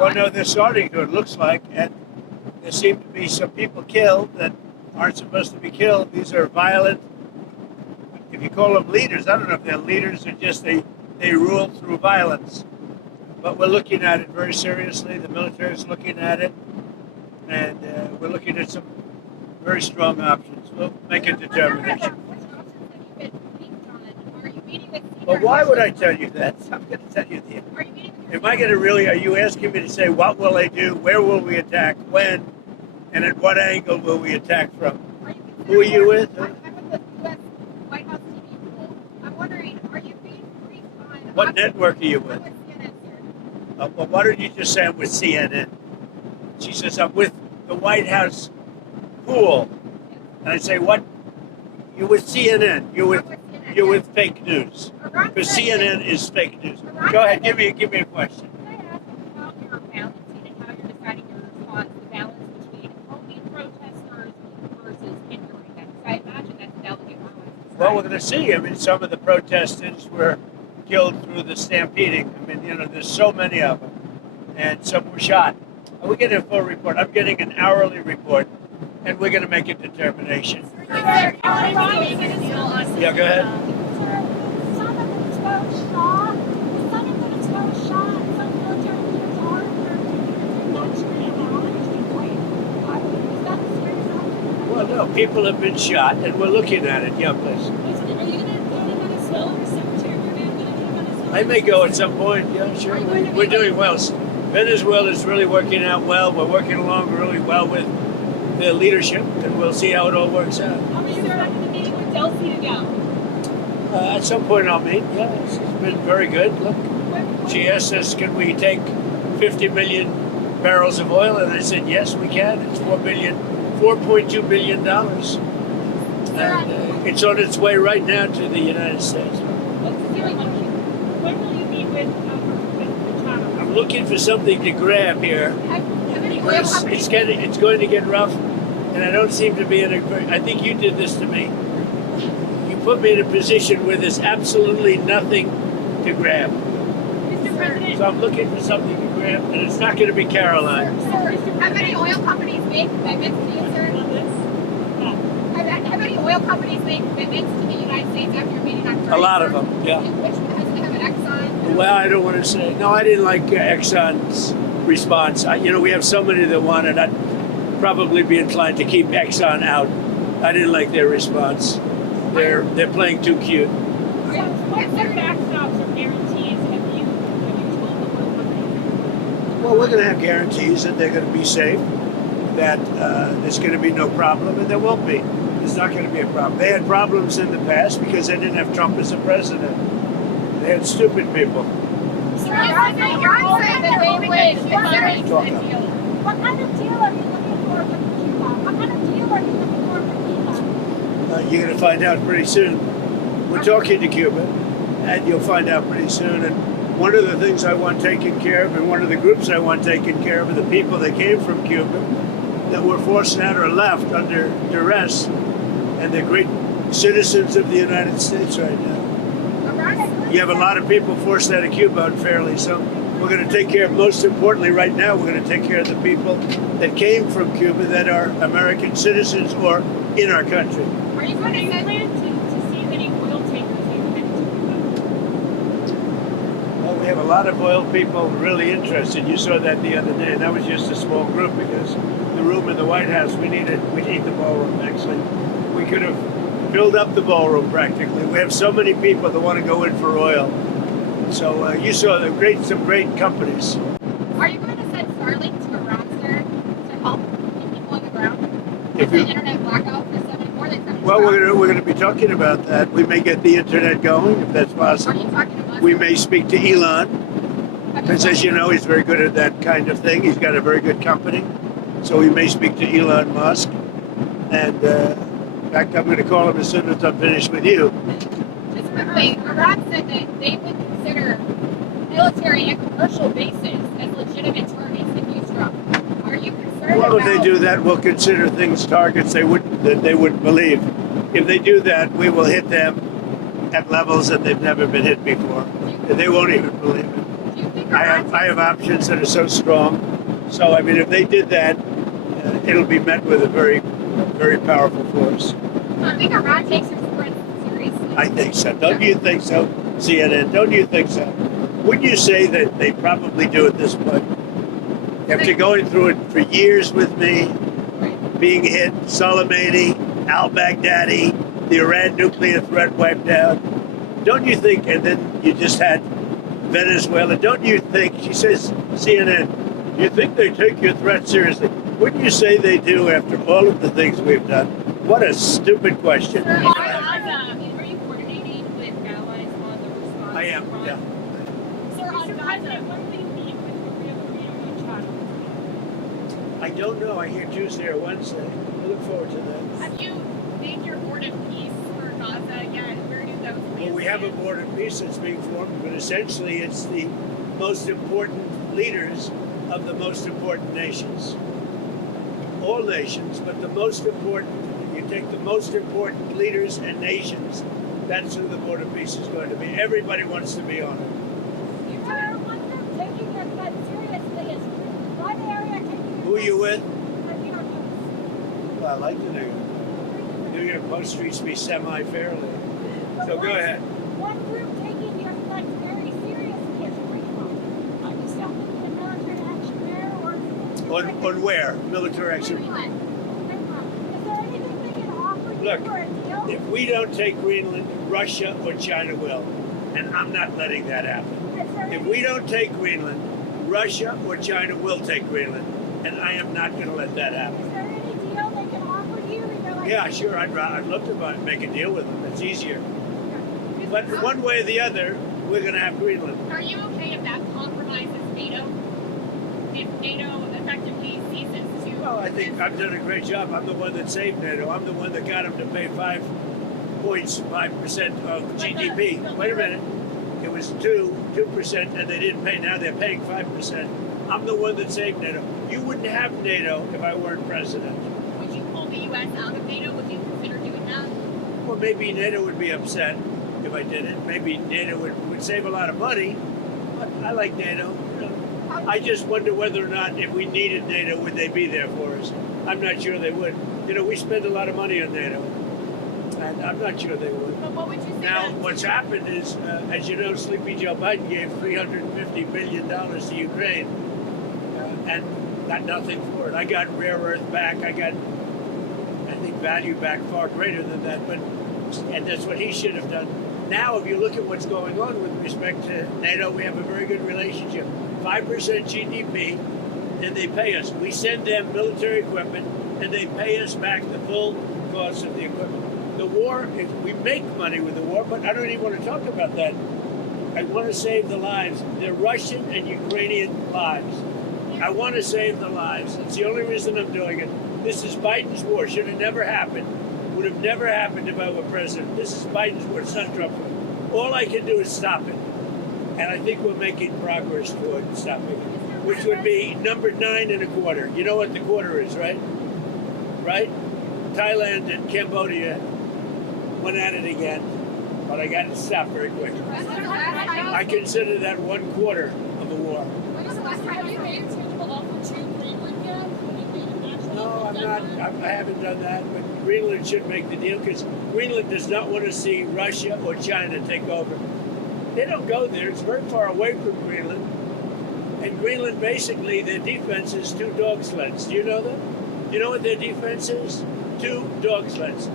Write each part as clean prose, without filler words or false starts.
Well, no, they're starting to, it looks like, and there seem to be some people killed that aren't supposed to be killed. These are violent, if you call them leaders, I don't know if they're leaders or just they rule through violence. But we're looking at it very seriously. The military is looking at it, and we're looking at some very strong options. We'll make a determination. But why would I tell you that? I'm going to tell you the. Am I going to really? Are you asking me to say what will they do? Where will we attack? When? And at what angle will we attack from? Who are you with? I'm with the U.S. White House TV pool. I'm wondering, are you being briefed on? What network are you with? I'm with CNN, sir. Well, why don't you just say I'm with CNN? She says I'm with the White House pool, and I say what? You're with CNN. You're with fake news. Because CNN is fake news. Go ahead, give me a question. Can I ask how you're balancing and how you're deciding your response, the balance between helping protesters versus hindering them? Because I imagine that's delicate balance. Well, we're going to see. I mean, some of the protesters were killed through the stampeding. I mean, there's so many of them, and some were shot. We're getting a full report. I'm getting an hourly report, and we're going to make a determination. Yeah, go ahead. Well, no, people have been shot, and we're looking at it. Yeah, please. I may go at some point. Yeah, sure. We're doing well. Venezuela is really working out well. We're working along really well with the leadership, and we'll see how it all works out. How many are going to meet with Delcy to go? At some point I'll meet. Yeah, it's been very good. Look, she asked us, can we take 50 million barrels of oil? And I said, yes, we can. It's $4.2 billion. And it's on its way right now to the United States. When will you meet with China? I'm looking for something to grab here. It's going to get rough, and I don't seem to be in a. I think you did this to me. You put me in a position where there's absolutely nothing to grab. Mr. President. So I'm looking for something to grab, and it's not going to be Caroline. Sir, have any oil companies made commitments to you, sir? Have any oil companies made commitments to the United States after your meeting on Thursday? A lot of them, yeah. Which has to have an Exxon? Well, I don't want to say. No, I didn't like Exxon's response. We have so many that want it. I'd probably be inclined to keep Exxon out. I didn't like their response. They're playing too cute. What sort of backstops or guarantees have you told the oil companies? Well, we're going to have guarantees that they're going to be safe, that there's going to be no problem, and there won't be. There's not going to be a problem. They had problems in the past because they didn't have Trump as a president. They had stupid people. Sir, Iran said that they would consider a deal. What kind of deal are you looking for from Cuba? What kind of deal are you looking for from Cuba? You're going to find out pretty soon. We're talking to Cuba, and you'll find out pretty soon. And one of the things I want taken care of, and one of the groups I want taken care of, are the people that came from Cuba that were forced out or left under duress, and they're great citizens of the United States right now. You have a lot of people forced out of Cuba unfairly, so we're going to take care of, most importantly right now, we're going to take care of the people that came from Cuba that are American citizens or in our country. Are you going to plan to see any oil tankers headed to Cuba? Well, we have a lot of oil people really interested. You saw that the other day. That was just a small group because the room in the White House, we need the ballroom, actually. We could have filled up the ballroom practically. We have so many people that want to go in for oil. So you saw some great companies. Are you going to send Starlink to Iran, sir, to help people on the ground? If the internet blackout for 74, well, we're going to be talking about that. We may get the internet going if that's possible. Are you talking about? We may speak to Elon, because as you know, he's very good at that kind of thing. He's got a very good company, so we may speak to Elon Musk. And in fact, I'm going to call him as soon as I'm finished with you. Just quickly, Iran said that they would consider military and commercial bases as legitimate targets if you struck. Are you concerned Well, if they do that, we'll consider things targets they wouldn't believe. If they do that, we will hit them at levels that they've never been hit before. And they won't even believe it. Do you think I have options that are so strong. So I mean, if they did that, it'll be met with a very, very powerful force. I think Iran takes their threats seriously. I think so. Don't you think so, CNN? Don't you think so? Wouldn't you say that they probably do at this point? After going through it for years with me, being hit, Soleimani, al-Baghdadi, the Iran nuclear threat wiped out. Don't you think, and then you just had Venezuela, don't you think, she says, CNN, you think they take your threat seriously? Wouldn't you say they do after all of the things we've done? What a stupid question. Sir, are you coordinating with allies on the response? I am, front? yeah. Sir, on Gaza, when do you meet with Korea and China? I don't know. I hear Tuesday or Wednesday. I look forward to that. Have you made your board of peace for Gaza yet? Where do those Well, we have a board of peace that's being formed, but essentially it's the most important leaders of the most important nations. All nations, but the most important, you take the most important leaders and nations, that's who the board of peace is going to be. Everybody wants to be on it. Sir, one group taking their threat seriously is one area taking Who are you with? New York Well, I like the New York Post treats me semi-fairly. So go ahead. One group taking your threat very seriously is Greenland. Are you still thinking of military action there, or On where? Military action. Greenland. Is there anything they can offer you Look, for a deal? If we don't take Greenland, Russia or China will. And I'm not letting that happen. Is there If any- we don't take Greenland, Russia or China will take Greenland. And I am not going to let that happen. Is there any deal they can offer you? Yeah, sure. I'd love to make a deal with them. It's easier. But one way or the other, we're going to have Greenland. Are you okay if that compromises NATO? If NATO effectively ceases to... Well, I think I've done a great job. I'm the one that saved NATO. I'm the one that got them to pay 5% of GDP. Wait a minute. It was 2%, and they didn't pay. Now they're paying 5%. I'm the one that saved NATO. You wouldn't have NATO if I weren't president. Would you pull the U.S. out of NATO? Would you consider doing that? Well, maybe NATO would be upset if I did it. Maybe NATO would save a lot of money. But I like NATO. You know, I just wonder whether or not if we needed NATO, would they be there for us? I'm not sure they would. You know, we spend a lot of money on NATO, and I'm not sure they would. But what would you say? Now, what's happened is, as you know, Sleepy Joe Biden gave $350 billion to Ukraine, and got nothing for it. I got rare earth back. I got, I think, value back far greater than that. And that's what he should have done. Now, if you look at what's going on with respect to NATO, we have a very good relationship. 5% GDP, and they pay us. We send them military equipment, and they pay us back the full cost of the equipment. The war, we make money with the war, but I don't even want to talk about that. I want to save the lives. They're Russian and Ukrainian lives. I want to save the lives. It's the only reason I'm doing it. This is Biden's war. Should have never happened. Would have never happened if I were president. This is Biden's war. It's not Trump's war. All I can do is stop it. And I think we're making progress toward stopping it, which would be number 9.25. You know what the quarter is, right? Right? Thailand and Cambodia went at it again, but I got it stopped very quick. I consider that 1/4 of a war. When was the last time you made a tangible offer to Greenland yet? No, I'm not. I haven't done that, but Greenland should make the deal because Greenland does not want to see Russia or China take over. They don't go there. It's very far away from Greenland. And Greenland, basically, their defense is 2 dog sleds. Do you know that? You know what their defense is? 2 dog sleds.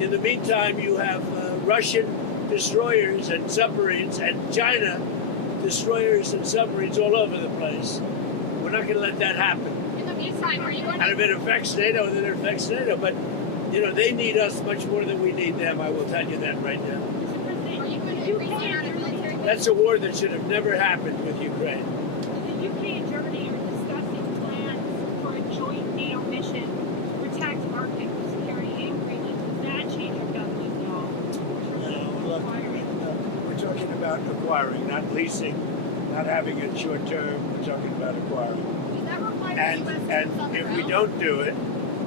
In the meantime, you have Russian destroyers and submarines and China destroyers and submarines all over the place. We're not going to let that happen. In the meantime, are you going And to... if it affects NATO, then it affects NATO. But, you know, they need us much more than we need them. I will tell you that right now. Are you going to increase the amount of military... That's a war that should have never happened with Ukraine. The UK and Germany are discussing plans for a joint NATO mission to protect Arctic security in Greenland. Does that change your government at all? Look, we're talking about acquiring, not leasing, not having it short term. We're talking about acquiring. Does that require And the U.S. and troops on the if we ground? don't do it,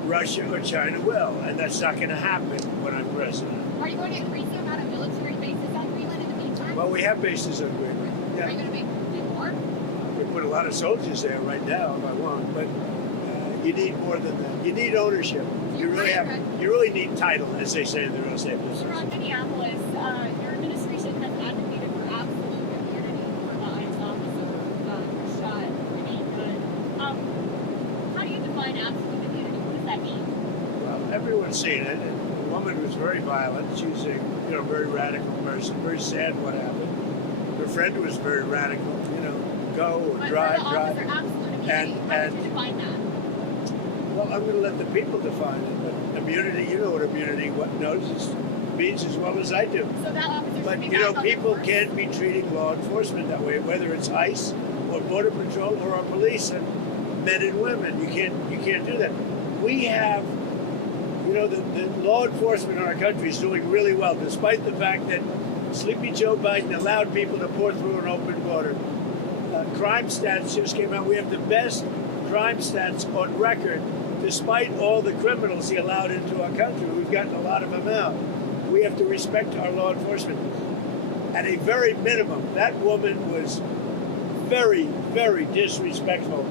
Russia or China will, and that's not going to happen when I'm president. Are you going to increase the amount of military bases on Greenland in the meantime? Well, we have bases on Greenland. Yeah. Are you going to do more? We put a lot of soldiers there right now if I want, but you need more than that. You need ownership. You really need title, as they say in the real estate business. Around Minneapolis, your administration has advocated for absolute immunity for the ICE officer who shot Renee Good. How do you define absolute immunity? What does that mean? Well, everyone's seen it. The woman was very violent. She was a very radical person. Very sad what happened. Her friend was very radical. Go or But drive. for the officer, absolute immunity. How would you define that? Well, I'm going to let the people define it. But immunity, you know what immunity means as well as I do. So that officer But should be back on the people force. can't be treating law enforcement that way, whether it's ICE or Border Patrol or our police and men and women. You can't do that. We have, the law enforcement in our country is doing really well, despite the fact that Sleepy Joe Biden allowed people to pour through an open border. Crime stats just came out. We have the best crime stats on record, despite all the criminals he allowed into our country. We've gotten a lot of them out. We have to respect our law enforcement. At a very minimum, that woman was very, very disrespectful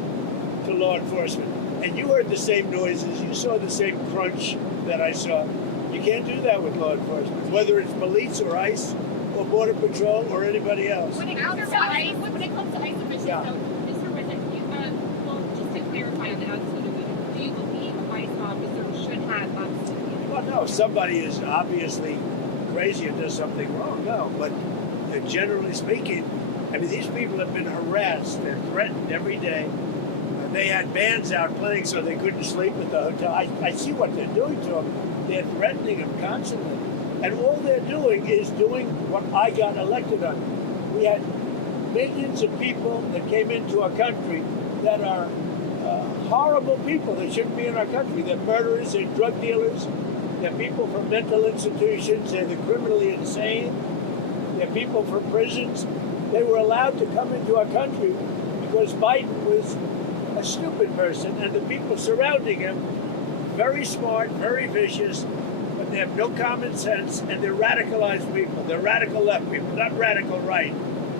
to law enforcement. And you heard the same noises. You saw the same crunch that I saw. You can't do that with law enforcement, whether it's police or ICE or Border Patrol or anybody else. When it comes to ICE officials, Yeah. Mr. President, well, just to clarify on the absolute immunity, do you believe ICE officers should have absolute immunity? Well, no, if somebody is obviously crazy and does something wrong, no. But generally speaking, these people have been harassed. They're threatened every day. They had bands out playing so they couldn't sleep at the hotel. I see what they're doing to them. They're threatening them constantly. And all they're doing is doing what I got elected on. We had millions of people that came into our country that are horrible people that shouldn't be in our country. They're murderers, they're drug dealers, they're people from mental institutions, they're the criminally insane, they're people from prisons. They were allowed to come into our country because Biden was a stupid person and the people surrounding him, very smart, very vicious, but they have no common sense and they're radicalized people. They're radical left people, not radical right.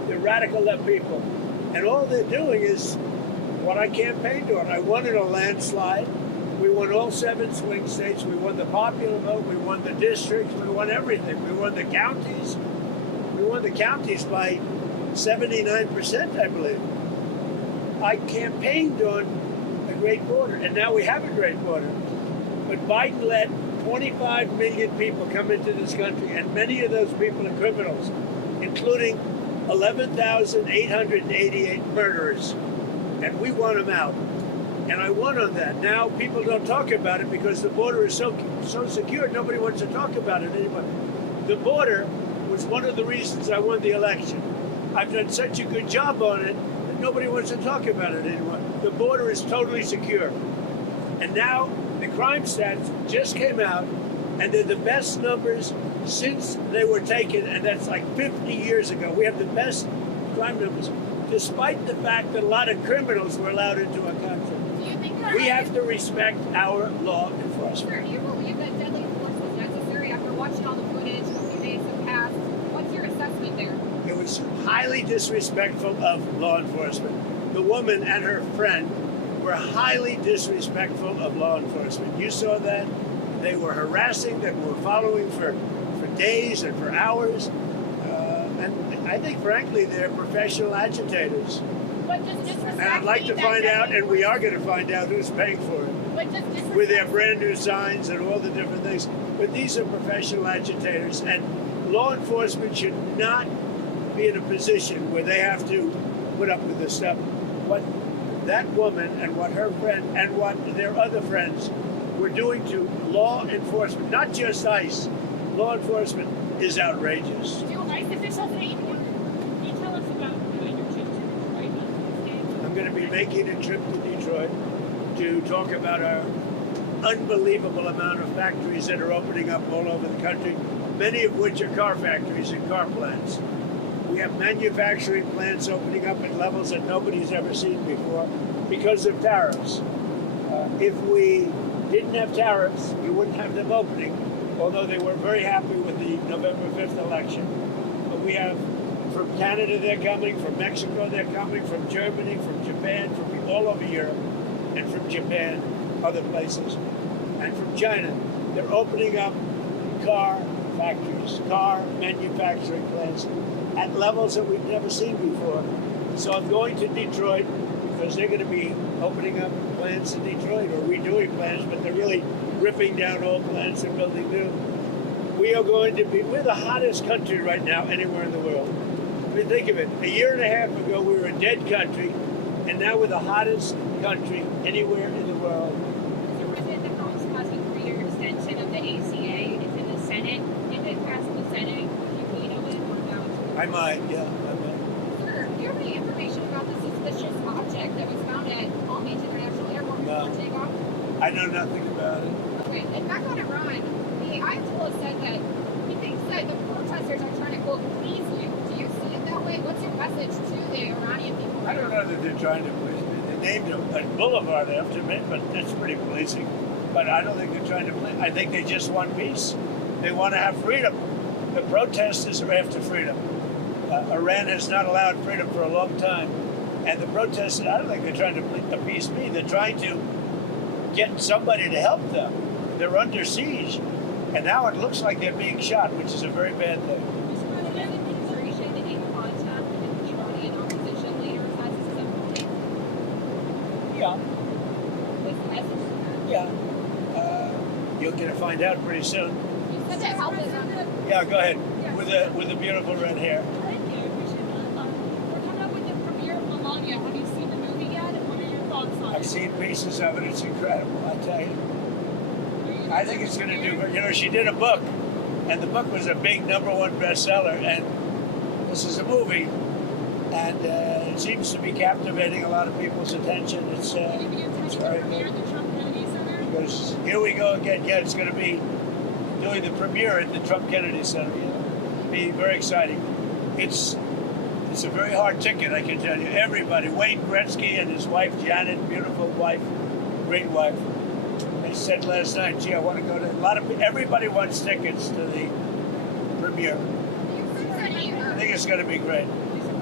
They're radical left people. And all they're doing is what I campaigned on. I won in a landslide. We won all 7 swing states. We won the popular vote. We won the districts. We won everything. We won the counties. We won the counties by 79%, I believe. I campaigned on a great border, and now we have a great border. But Biden let 25 million people come into this country, and many of those people are criminals, including 11,888 murderers. And we want them out. And I won on that. Now people don't talk about it because the border is so secure, nobody wants to talk about it anymore. The border was one of the reasons I won the election. I've done such a good job on it that nobody wants to talk about it anymore. The border is totally secure. And now the crime stats just came out, and they're the best numbers since they were taken, and that's like 50 years ago. We have the best crime numbers, despite the fact that a lot of criminals were allowed into our country. Do you think that We have to respect our law enforcement. Sir, do you believe that deadly force was necessary after watching all the footage a few days have passed? What's your assessment there? It was highly disrespectful of law enforcement. The woman and her friend were highly disrespectful of law enforcement. You saw that. They were harassing them, were following for days and for hours. And I think, frankly, they're professional agitators. But does disrespect And I'd like to mean that find out, deadly and we force- are going to find out who's paying for it, But does disrespect with their brand new signs and all the different things. But these are professional agitators, and law enforcement should not be in a position where they have to put up with this stuff. What that woman and what her friend and what their other friends were doing to law enforcement, not just ICE, law enforcement is outrageous. do ICE officials say Can you tell us about your trip to Detroit? I'm going to be making a trip to Detroit to talk about our unbelievable amount of factories that are opening up all over the country, many of which are car factories and car plants. We have manufacturing plants opening up at levels that nobody's ever seen before because of tariffs. If we didn't have tariffs, we wouldn't have them opening, although they were very happy with the November 5th election. But we have from Canada they're coming, from Mexico they're coming, from Germany, from Japan, from all over Europe, and from Japan, other places, and from China. They're opening up car factories, car manufacturing plants at levels that we've never seen before. So I'm going to Detroit because they're going to be opening up plants in Detroit or redoing plants, but they're really ripping down old plants and building new. We're the hottest country right now anywhere in the world. I mean, think of it. A year and a half ago, we were a dead country, and now we're the hottest country anywhere in the world. So President the House passing 3-year extension of the ACA is in the Senate. If it passes the Senate, would you veto it or no? I might, yeah. Sir, do you have any information about the suspicious object that was found at Palm Beach International Airport before takeoff? I know nothing about it. Okay, and back on Iran, the Ayatollah said that he thinks that the protesters are trying to, quote, please you. Do you see it that way? What's your message to the Iranian people? I don't know that they're trying to please me. They named a boulevard after me, but that's pretty pleasing. But I don't think they're trying to please. I think they just want peace. They want to have freedom. The protesters are after freedom. Iran has not allowed freedom for a long time. And the protesters, I don't think they're trying to appease me. They're trying to get somebody to help them. They're under siege. And now it looks like they're being shot, which is a very bad thing. Is the administration in contact with the Iranian opposition leaders as of some point? Yeah. What's the message to them? Yeah. You're going to find out pretty soon. You said that help is on the... Yeah, go ahead. With the beautiful red hair. Thank you. I appreciate that. We're coming up with the premiere of Melania. Have you seen the movie yet? And what are your thoughts on it? I've seen pieces of it. It's incredible, I tell you. I think it's going to do, you know, she did a book, and the book was a big #1 bestseller, and this is a movie, and it seems to be captivating a lot of people's attention. It's very good. Because here we go again. Yeah, it's going to be doing the premiere at the Trump Kennedy Center. It'll be very exciting. It's a very hard ticket, I can tell you. Everybody, Wayne Gretzky and his wife Janet, beautiful wife, great wife. They said last night, gee, I want to go to everybody wants tickets to the premiere. I think it's going to be great. Is there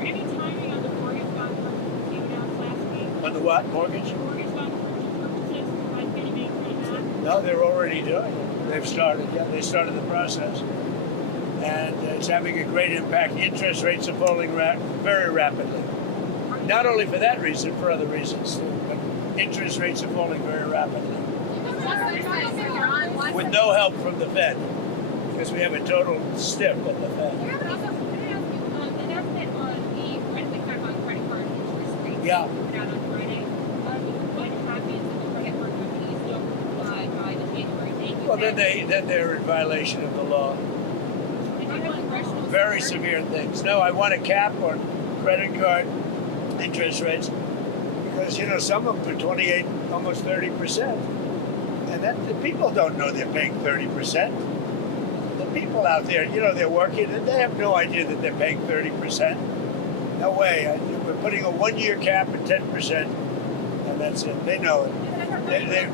any timing on the mortgage bond purchase you announced last week? On the what? Mortgage? Mortgage bond purchase, like Fannie Mae, Freddie Mac? No, they're already doing it. They've started. Yeah, they started the process. And it's having a great impact. Interest rates are falling very rapidly. Not only for that reason, for other reasons too. But interest rates are falling very rapidly. With no help from the Fed. Because we have a total stiff at the Fed. The announcement on the credit card interest rates Yeah. out on Friday. What happens if the credit card companies don't comply by the January date? Well, then they're in violation of the law. Very severe things. No, I want a cap on credit card interest rates because, you know, some of them are 28, almost 30%. And that the people don't know they're paying 30%. The people out there, you know, they're working and they have no idea that they're paying 30%. No way. We're putting a 1-year cap at 10%, and that's it. They know it. They've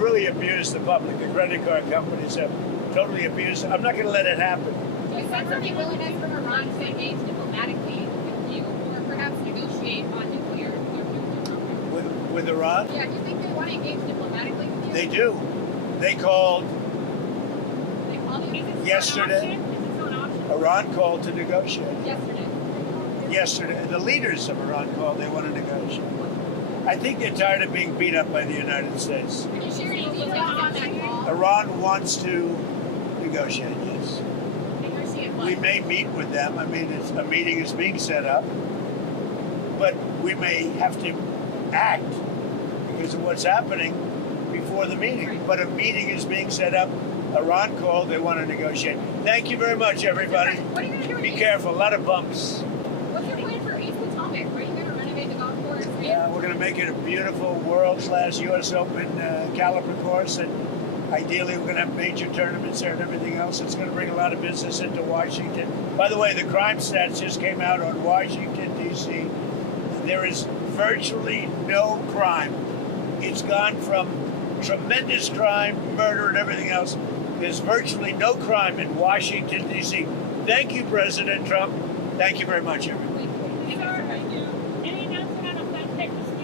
really abused the public. The credit card companies have totally abused it. I'm not going to let it happen. Do you sense any willingness from Iran to engage diplomatically with you or perhaps negotiate on nuclear program? With Iran? Yeah, do you think they want to engage diplomatically with you? They do. They called They called you? yesterday. Is this an option? Iran called to negotiate. Yesterday. Yesterday. The leaders of Iran called. They want to negotiate. I think they're tired of being beat up by the United States. Can you share any details on that call? Iran wants to negotiate, yes. And you're seeing We what? may meet with them. I mean, a meeting is being set up. But we may have to act because of what's happening before the meeting. Right. But a meeting is being set up. Iran called. They want to negotiate. Thank you very much, everybody. What are you going to do with Be East? careful. A lot of bumps. What's your plan for East Potomac? Are you going to renovate the golf course? Yeah, we're going to make it a beautiful world-class U.S. Open caliber course, and ideally we're going to have major tournaments there and everything else. It's going to bring a lot of business into Washington. By the way, the crime stats just came out on Washington, D.C. There is virtually no crime. It's gone from tremendous crime, murder, and everything else. There's virtually no crime in Washington, D.C. Thank you, President Trump. Thank you very much, everyone. Thank you. Any announcement on offense